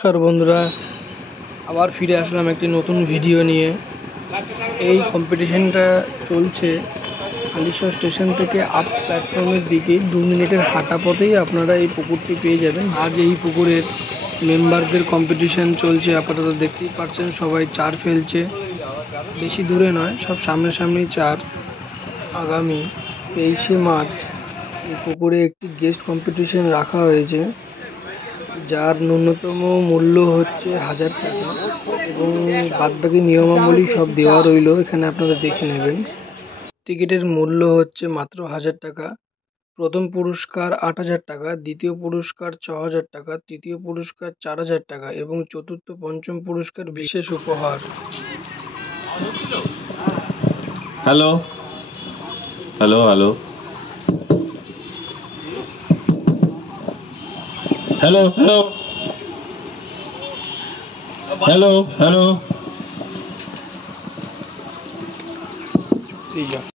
নমস্কার বন্ধুরা, আবার ফিরে আসলাম একটি নতুন ভিডিও নিয়ে। এই কম্পিটিশনটা চলছে হালিশহর স্টেশন থেকে আপ প্ল্যাটফর্মের দিকে 2 মিনিটের হাঁটা পথেই আপনারা এই পুকুরটি পেয়ে যাবেন। আজ এই পুকুরের মেম্বারদের কম্পিটিশন চলছে। আপাতত দেখতেই পাচ্ছেন সবাই চার ফেলছে, বেশি দূরে নয়, সব সামনাসামনি চার। আগামী 23শে মার্চ এই পুকুরে একটি গেস্ট কম্পিটিশন রাখা হয়েছে, যার ন্যূনতম মূল্য হচ্ছে 1000 টাকা এবং বাদবাকি নিয়মাবলী সব দেওয়া রইল, এখানে আপনারা দেখে নেবেন। টিকিটের মূল্য হচ্ছে মাত্র 1000 টাকা। প্রথম পুরস্কার 8000 টাকা, দ্বিতীয় পুরস্কার 6000 টাকা, তৃতীয় পুরস্কার 4000 টাকা এবং চতুর্থ পঞ্চম পুরস্কার বিশেষ উপহার। Hello hello hello hello hello hello hello ঠিক আছে।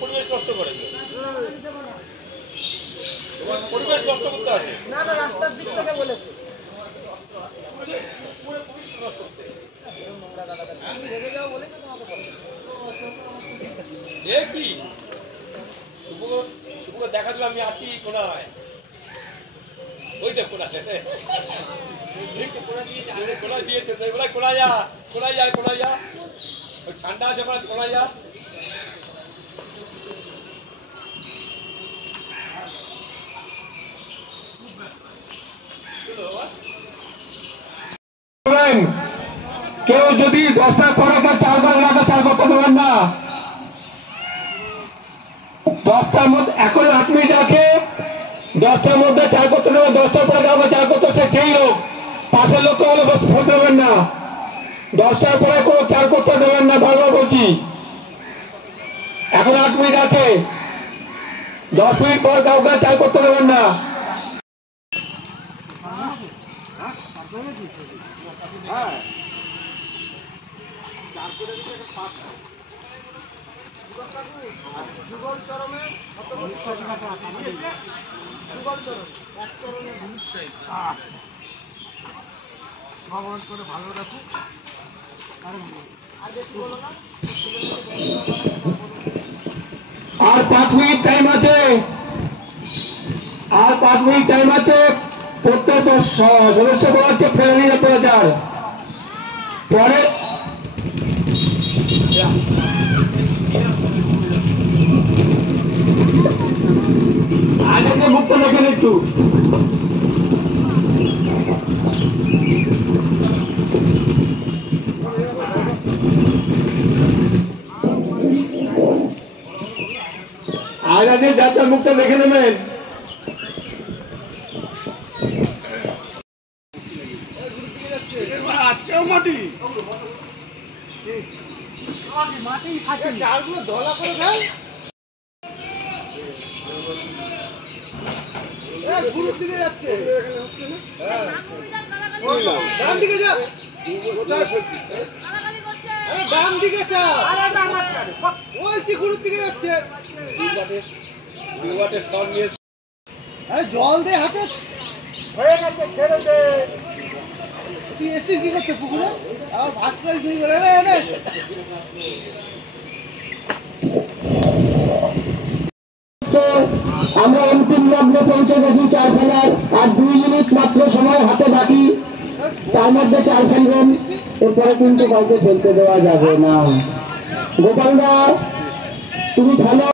পরিবেশ নষ্ট করেছে, পরিবেশ নষ্ট করতে আছে না না, রাস্তার দিক থেকে বলেছে কি দেখা দিল আমি আছি কোনায়, ওই দেখ কোনায় দিয়েছে, কোনায় যা কোনায় যায় কোনায় যা, ওই ঠান্ডা আছে কোনায় যা। কেউ যদি 10টার পরে কেউ চাল করে না, চাল করতে দেবেন না। 10টার মধ্যে এখন 8 মিনিট আছে, 10টার মধ্যে চাল করতে দেবে। 10টার পরে কাউকে চাল করতে সে সেই লোক, পাশের লোককে হলে ফোন দেবেন না। 10টার পরে কোনো চাল করতে দেবেন না, বারবার বলছি। এখন 8 মিনিট আছে, 10 মিনিট পর কাউকে চাল করতে দেবেন না। আর 5 মিনিট টাইম আছে, আর 5 মিনিট টাইম আছে। প্রত্যেক সদস্য বলাচ্ছে ফেলে নিয়ে প্রচার পরে আগে মুক্ত দেখেন একটু। আগে যাত্রা মুক্ত দেখে নেবেন। আজকেও মাটি মাটি থাকে, চালগুলো ধলা করে দেয়। গুরুর দিকে যাচ্ছে, ডান দিকে যা, ডান দিকে চা, বলছি গুরুর দিকে যাচ্ছে। আরে জল দে হাতে, হয়ে গেছে, ছেড়ে দে। তুই এসছিস কি করছে পুকুরে? আবার ফার্স্ট প্রাইজ নিয়ে গেলে আমরা অন্তিম লগ্নে পৌঁছে গেছি। চার ফেলার আর 2 মিনিট মাত্র সময় হাতে বাকি, তার মধ্যে চার ফেলবেন, এরপরে কিন্তু কাউকে ফেলতে দেওয়া যাবে না। গোপালদা তুমি ভালো